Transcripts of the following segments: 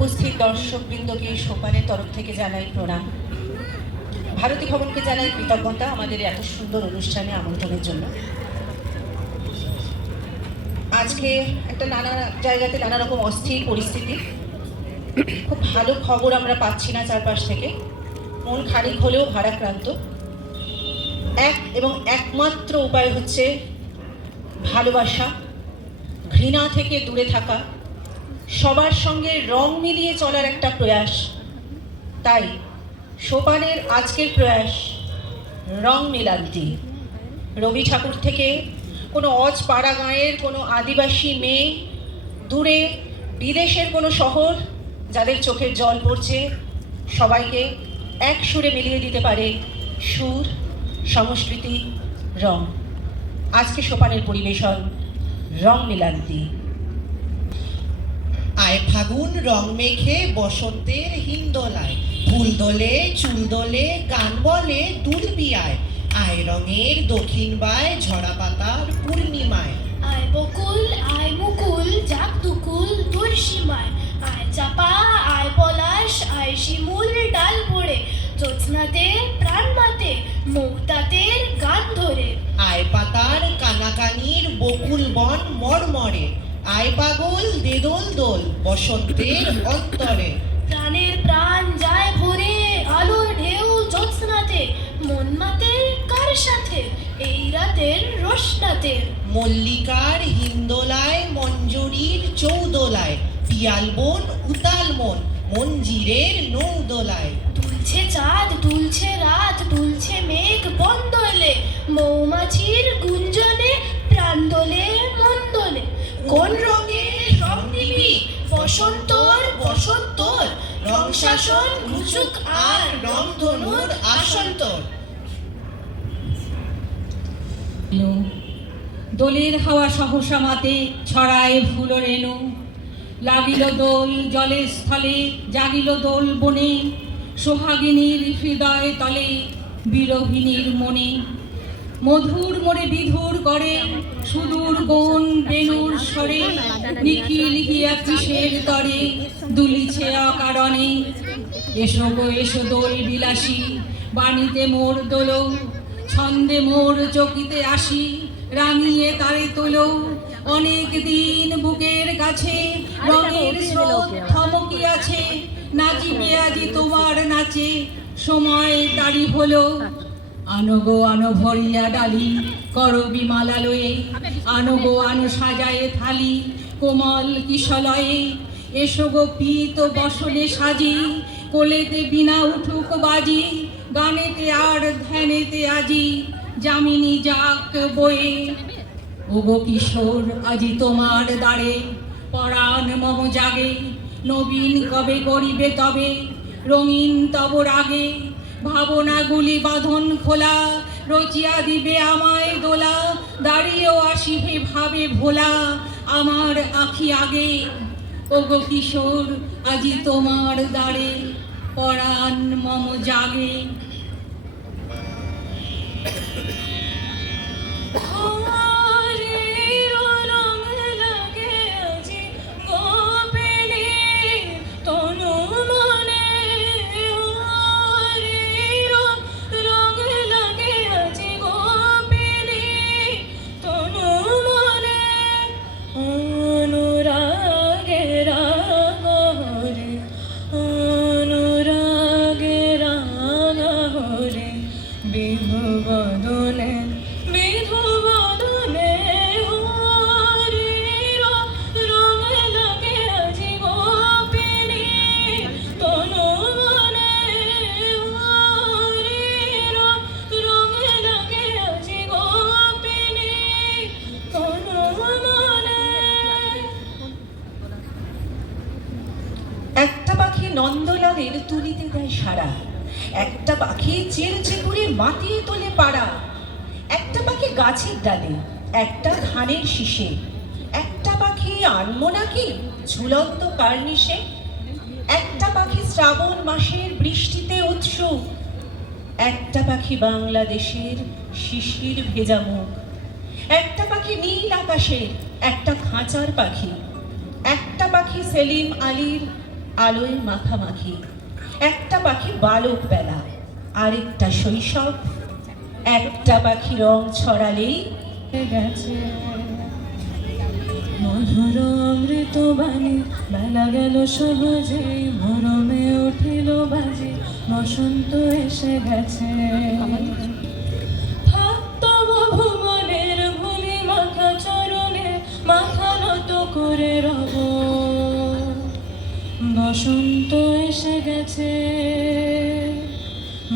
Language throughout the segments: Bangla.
উপস্থিত দর্শকবৃন্দকে সোপানের তরফ থেকে জানাই প্রণাম। ভারতী ভবনকে জানাই কৃতজ্ঞতা আমাদের এত সুন্দর অনুষ্ঠানে আমন্ত্রণের জন্য। আজকে একটা নানা জায়গাতে নানা রকম অস্থির পরিস্থিতি, খুব ভালো খবর আমরা পাচ্ছি না চারপাশ থেকে, মন খানিক হলেও ভারাক্রান্ত। এক এবং একমাত্র উপায় হচ্ছে ভালোবাসা, ঘৃণা থেকে দূরে থাকা, সবার সঙ্গে রং মিলিয়ে চলার একটা প্রয়াস। তাই সোপানের আজকের প্রয়াস রং মিলান্তি। রবি ঠাকুর থেকে কোনো অজপাড়া গাঁয়ের কোনো আদিবাসী মেয়ে, দূরে বিদেশের কোনো শহর, যাদের চোখের জল পড়ছে, সবাইকে এক সুরে মিলিয়ে দিতে পারে সুর, সংস্কৃতি, রং। আজকে সোপানের পরিবেশন রং মিলান্তি। আয় ফাগুন রং মেখে বসন্তের হিন্দোলায়, ফুল দোলে চুল দোলে গান বলে দুলবি আয়। আয় রঙের দক্ষিণ বায় ঝরা পাতার পূর্ণিমায়। আয় বকুল আয় মুকুল যাক দুকুল তোর সীমায়। আয় চাপা আয় পলাশ আয় শিমুল ডাল পড়ে, জ্যোৎস্নাতে প্রাণ মাতে মৌতাতের গান ধরে। আয় পাতার কানাকানির বকুল বন মরমরে, আয় পাগল দে দোল দোল বসন্তের অন্তরে। প্রাণের প্রাণ যায় ভরে আলোর ঢেউ জ্যোৎস্নাতে, মন মাতে কার সাথে এই রাতের রোশনাতে। মল্লিকার হিন্দোলায় মঞ্জুরির চৌদোলায়, পিয়াল বন উতাল মন মঞ্জিরের নৌদোলায়। দুলছে চাঁদ দুলছে রাত দুলছে মেঘ বন্দলে, মৌমাছির গুঞ্জনে প্রাণ দোলে মন দোলে। কোন রঙে রং নিবি বসন্তর বসন্তর, রং শাসন ঘুচুক আর রং ধনুর আসন্তর। দোলের হাওয়া সহসা মাতে ছড়ায় ফুল রেণু, লাগিল দোল জলে স্থলে জাগিল দোল বনে, সোহাগিনীর হৃদয় তলে বিরোহিনীর মনে। মধুর মোরে বিধুর করে সুদূর গণ বেণুর স্বরে, নিখিল হিয়া কিসের তরে দুলিছে অকারণে। এসো গো এসো দোল বিলাসী বাণীতে মোর দোলো, ছন্দে মোর চকিতে আসি রাঙিয়ে তারে তোলো। অনেক দিন বুকের কাছে রঙের স্রোত থমকিয়াছে, নাচিবে আজি তোমার নাচে সময় তারি হলো। আনো গো আনো ভরিয়া ডালি করবি মালা লয়ে, আনো গো আনো সাজায়ে থালি কোমল কিশলয়ে। এসো গো পীত বসনে সাজি কোলেতে বিনা উঠুক বাজি, গানেতে আর ধ্যানেতে আজি যামিনী যাক বয়ে। ওগো কিশোর আজি তোমার দ্বারে পরাণ মম জাগে, নবীন কবে করিবে তবে রঙিন তব রাগে। ভাবনাগুলি বাঁধন খোলা রচিয়া দিবে আমায় দোলা, দাঁড়িয়েও আসিবে ভাবে ভোলা আমার আখি আগে। ওগো কিশোর আজি তোমার দ্বারে পরাণ মম জাগে। একটা পাখি নন্দলালের তুলিতে দেয় সারা, একটা পাখি চেলচে করে মাতিয়ে তোলে পাড়া। একটা পাখি গাছের ডালে, একটা ধানের শীষে, একটা পাখি আনমো নাকি ঝুলন্ত কার্নিশে। একটা পাখি শ্রাবণ মাসের বৃষ্টিতে উৎসুক, একটা পাখি বাংলাদেশের শিশির ভেজা মুখ। একটা পাখি নীল আকাশের একটা খাঁচার পাখি, একটা পাখি সেলিম আলীর আলোয় মাখামাখি, একটা পাখি বালক বেলা, আরেকটা শৈশব, একটা পাখি রং ছড়ালেই গেছে মধুর অমৃত বাণী, বেলা গেল সহজে, মরমে উঠিল বাজে, বসন্ত এসে গেছে। তব ভুবনের ভুলি মাথা চরণে, মাথা নত করে রব, বসন্ত এসে গেছে,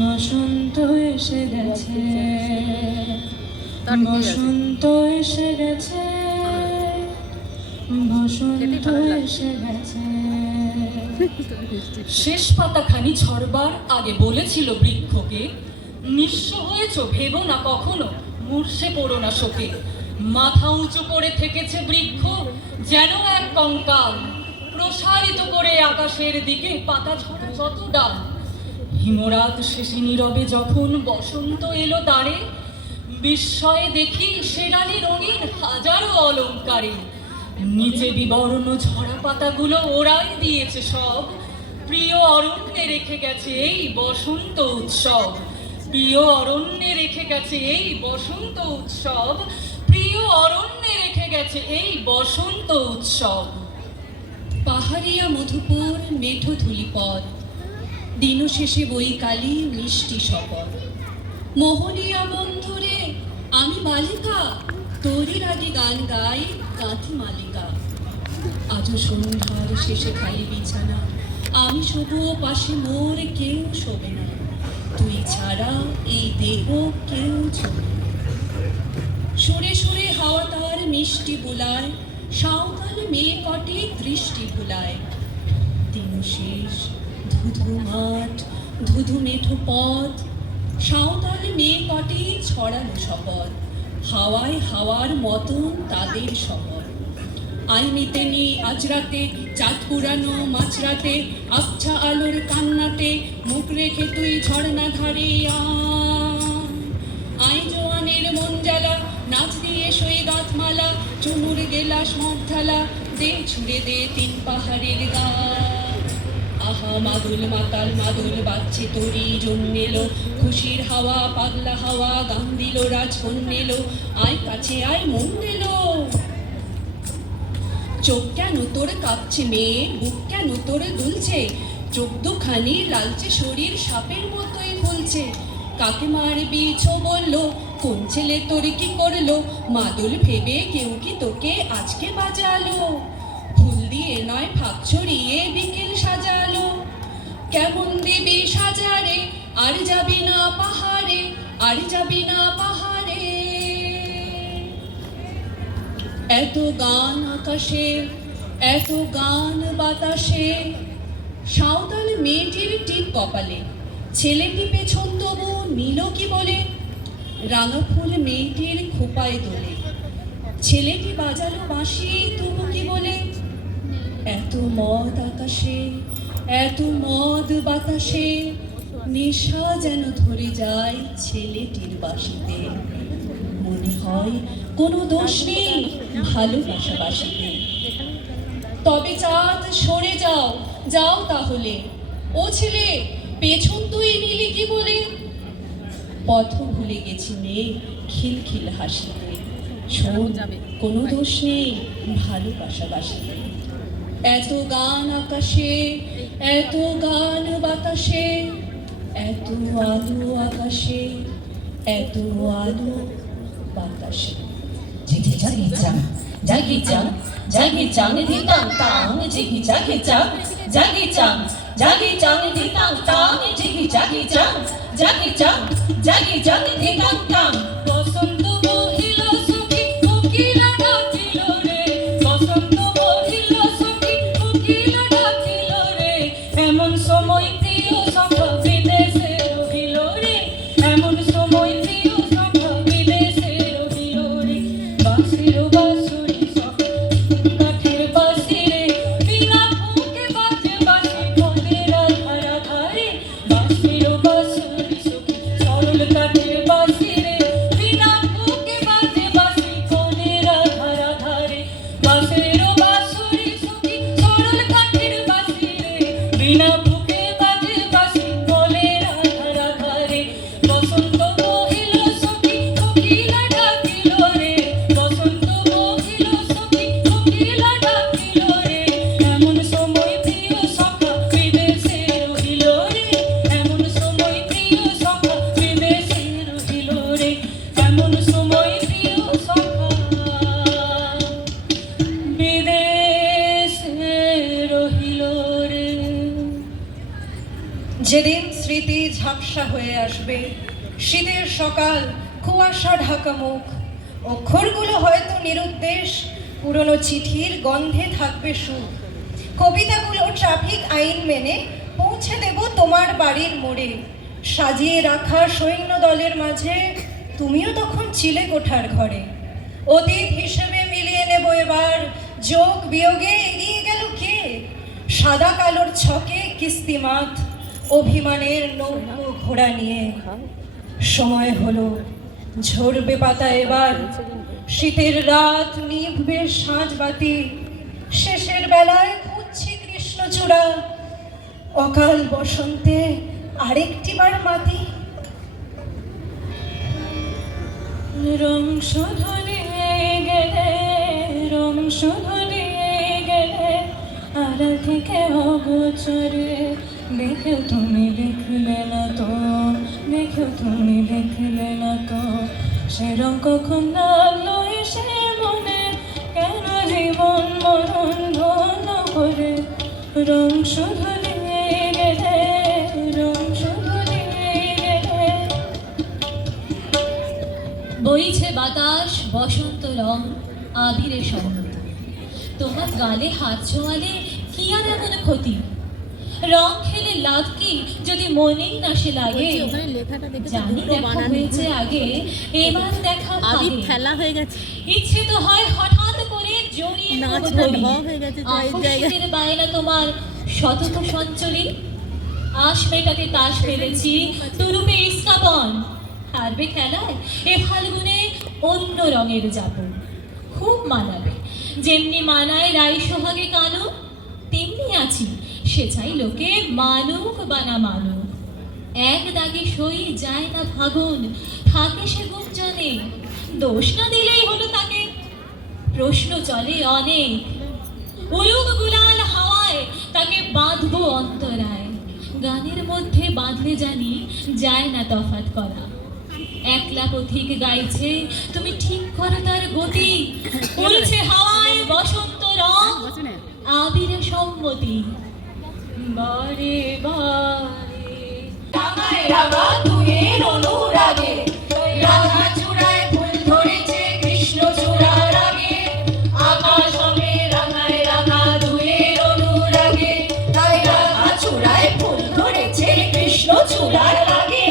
বসন্ত এসে গেছে, বসন্ত এসে গেছে, বসন্ত এসে গেছে। শেষ পাতাখানি ঝরবার আগে বলেছিল বৃক্ষকে, নিঃস্ব হয়েছ ভেবো না কখনো, মূর্ছে পড়ো না শোকে। মাথা উঁচু করে থেকেছে বৃক্ষ যেন এক কঙ্কাল, প্রসারিত করে আকাশের দিকে পাতা ঝরা যত ডাল। হিমরাত শেষে নীরবে যখন বসন্ত এলো দাঁড়ে, বিস্ময়ে দেখি সে ডালি রঙিন হাজারো অলংকারে। নিচে বিবর্ণ ঝরা পাতাগুলো ওরাই দিয়েছে সব, প্রিয় অরণ্যে রেখে গেছে এই বসন্ত উৎসব। প্রিয় অরণ্যে রেখে গেছে এই বসন্ত উৎসব, প্রিয় অরণ্যে রেখে গেছে এই বসন্ত উৎসব। পাহাড়িয়া মধুপুর মেঠো ধুলিপথ, দিন শেষে বৈকালী মিষ্টি শপথ। মোহনিয়া বন্ধুরে আমি বালিকা, তোরই রাগে গান গাই কাঁথি মালিকা। আজও সন্ধ্যার শেষে খালি বিছানা, আমি শোবো পাশে মোর কেউ শোবে না, তুই ছাড়া এই দেহ কেউ ছোবে না। সুরে সুরে হাওয়া তার মিষ্টি বুলায়, সাঁওতাল মেয়ে কটে দৃষ্টি ভুলায়। দিন শেষ ধুধু মাঠ, ধুধু মেঠো পথ, সাঁওতাল মেয়ে কটে ছড়ানো শপথ, হাওয়ায় হাওয়ার মতন তাদের শপথ। আইনিতে নি আজ রাতে, চাঁদ পুরানো মাঝরাতে, আবছা আলোর কান্নাতে মুখ রেখে তুই ঝর্ণা ধারে আই জোয়ানের মন জ্বালা, নাচ দিয়ে সই গাঁথমালা, চুমুর গেলাস মর্ধালা, দে ছুড়ে দে তিন পাহাড়ের গা। আহা মাদুল মাতাল মাদুল বাজছে তোরই জন্মেলো, খুশির হাওয়া পাগলা হাওয়া গান দিল রাজকন এলো, আয় কাছে আয় মন দিল। চোখ কেন তোর কাঁপছে মেয়ে, বুক কেন তোর দুলছে, চোখ দুখানি লালচে শরীর সাপের মতোই ফুলছে। কাকে মারবি ছো বললো, কোন ছেলে তোর কি করলো, মাদুল ভেবে কেউ কি তোকে আজকে বাজালো। ফুল দিয়ে নয় ফাঁক ছড়িয়ে বিকেল সাজালো, কেমন দিবি সাজারে, আর যাবি না পাহাড়ে, আর যাবি না পাহাড়ে। এত গান আকাশে, এত গান বাতাসে, সাঁওতাল মেয়েটির টিপ কপালে, ছেলেটি পেছন তবু নিল কি বলে, রাঙা ফুল মেয়েটির খোপায় দোলে, ছেলেটি বাজালো বাঁশি তবু কি বলে। এত মদ আকাশে, এত মদ বাতাসে, নেশা যেন ধরে যায় ছেলেটির বাঁশিতে। মনে হয় কোনো দোষ নেই ভালোবাসা বাসিতে। তবে চাঁদ সরে যাও, যাও তাহলে, ও ছেলে পেছন তুই নিলি কি বলে। পথ ভুলে গেছি মেয়ে খিলখিল হাসিতে, শোন কোনো দোষ নেই ভালোবাসা বাসিতে। এত গান আকাশে, এত গান বাতাসে, এত আলো আকাশে, এত আলো বাতাসে। জিগি জাগি জাগ, জাগি জাগ, জাগি জাগ দিতাং তাং, জিগি জাগি জাগ, জাগি জাগ, জাগি জাগ দিতাং তাং, জিগি জাগি জাগ, জাগি জাগ, জাগি জাগ দিতাং তাং। বসন্ত মহিল সখী কোকিলা ডাকিল রে, বসন্ত মহিল সখী কোকিলা ডাকিল রে, এমন সময় প্রিয় সখা বিদেশে রহিল রে, এমন সময় প্রিয় সখা বিদেশে রহিল রে। বাঁশির বাঁশুরি সখা কাঠের বাঁশি রে, বিনা ফুঁকে বাজে বাঁশি ফলের ধারা ধারে। বাঁশির বাঁশুরি সখী সরল কাঠের বাঁশি রে, বিনা বুকে বাজে বাঁশি বলে রাধা রাধা রে বসন্ত মহিল সখী কোকিলা ডাকিল রে বসন্ত মহিল সখী কোকিলা ডাকিল রে এমন সময় প্রিয় সখা বিদেশে রহিল রে এমন সময় প্রিয় সখা বিদেশে রহিল রে এমন সময় প্রিয় সখা বিদেশে রহিল রে। যেদিন স্মৃতি ঝাপসা হয়ে আসবে, শীতের সকাল, কুয়াশা ঢাকা মুখ, অক্ষরগুলো হয়তো নিরুদ্দেশ, পুরনো চিঠির গন্ধে থাকবে সুখ। কবিতাগুলো ট্রাফিক আইন মেনে পৌঁছে দেব তোমার বাড়ির মোড়ে। সাজিয়ে রাখা সৈন্য দলের মাঝে তুমিও তখন ছিলে কোঠার ঘরে। অতীত হিসেবে মিলিয়ে নেব এবার, যোগ বিয়োগে এগিয়ে গেল কে? সাদা কালোর ছকে কিস্তিমাত, অভিমানের নৌকো ঘোড়া নিয়ে। সময় হলো, ঝরবে পাতা এবার, শীতের রাত নিভবে সাঁঝবাতি। শেষের বেলায় খুঁজছি কৃষ্ণচূড়া, অকাল বসন্তে আরেকটিবার মাতি। রং শোধনে গেলে রং শোধনে গেলে আড়াল থেকে অগোচরে দেখেও তুমি লিখলে না তো দেখেও তুমি লিখলে না তো সে রং কখন লাগলো সে মনে কেন জীবন মরণ ধন্য করে রং শোধনে গেলে রং শোধনে গেলে বইছে বাতাস বসন্ত রং আবিরে সঙ্গ তোমার গালে হাত ছোঁয়ালে কি আর এমন ক্ষতি রং খেলে লাভ কি যদি মনেই না সে লাগে জানি দেখা হয়েছে আগে এবার দেখা খেলা হয়ে গেছে ইচ্ছে তো হয় হঠাৎ করে জড়িয়ে নাচটা ঢ হয়ে গেছে তো এই জায়গায়। আকর্ষণের বায়না তোমার শতক সঞ্চরী আশ মেটাতে তাস ফেলেছি তুরুপে ইস্কাপন হারবে খেলায় এ ফাল্গুনে অন্য রঙের যাবো খুব মানাবে যেমনি মানায় রাই সোহাগে কানো তেমনি আছি সে চাই লোকে মানুক বানা মানুক এক দাগে সই যায় না ফাগুন থাকে সে গুঞ্জনে দোষ না দিলেই হলো তাকে প্রশ্ন চলে অনেক উলুক গুলাল হাওয়ায় তাকে বাঁধবো অন্তরায় গানের মধ্যে বাঁধলে জানি যায় না তফাৎ করা একলা পথিক গাইছে তুমি ঠিক করো তার গতি উড়ছে হাওয়ায় বসন্ত রং আবিরে সম্মতি বারে বারে রাঙায় রাঙা তুয়ের অনুরাগে, রাঙা চূড়ায় ফুল ধরেছে কৃষ্ণচূড়ার আগে। আকাশ হবে রাঙায় রাঙা তুয়ের অনুরাগে, তাই রাঙা চূড়ায় ফুল ধরেছে কৃষ্ণচূড়ার আগে।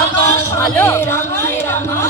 আকাশ হবে রাঙায় রাঙা